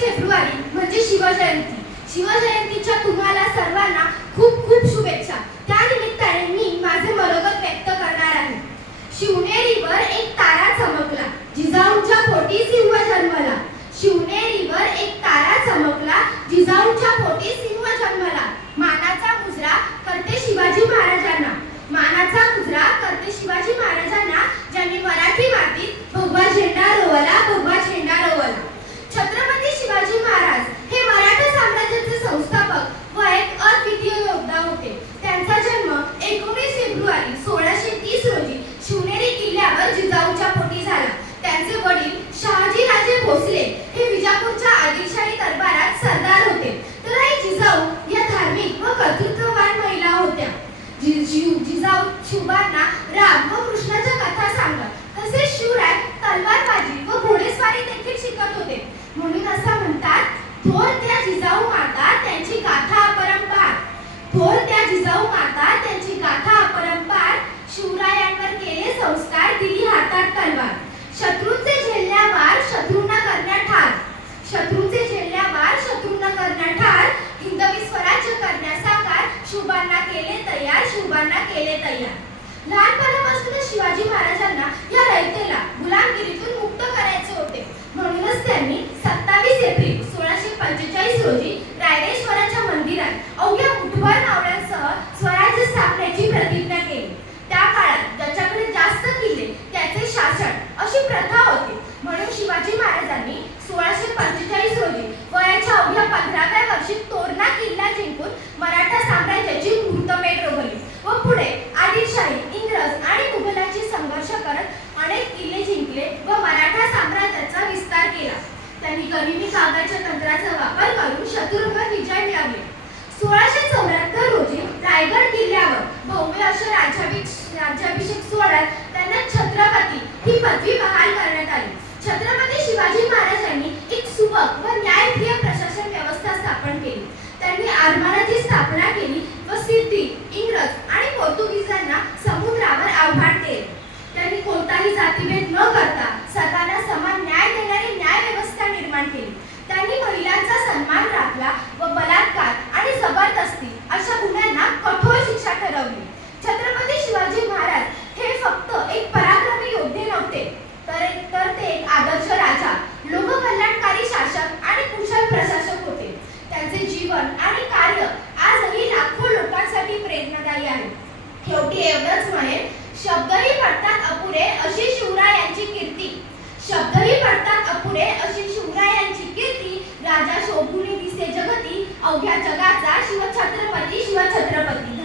February म्हणजे शिवजयंती शिवजयंतीच्या तुम्हाला सर्वांना खूप खूप शुभेच्छा अठराशे तीस रोजी शिवनेरी किल्ल्यावर जिजाऊच्या हिंदवी स्वराज्य करण्यासाकार शुभांना केले तयार शुभांना केले तयार. लहानपणापासून शिवाजी महाराजांना या रयतेला गुलामगिरीतून मुक्त करायचे होते. त्यांनी गरिबी कामाच्या तंत्राचा वापर करून शत्रूंवर विजय मिळवले. सोळाशे चौऱ्याहत्तर रोजी रायगड किल्ल्यावर भव्य अशा राज्याभिषेक राज्याभिषेक सोहळ्यात त्यांना छत्रपती ही पदवी बहाल करण्यात आली. छत्रपती शिवाजी महाराजांनी एक सुबक व न्यायप्रिय प्रशासन व्यवस्था स्थापन केली. त्यांनी आरमाराची स्थापना केली व सिद्धी इंग्रज आणि पोर्तुगीज แล้วว่า अवघ्या जगाचा शिवछत्रपती शिवछत्रपती.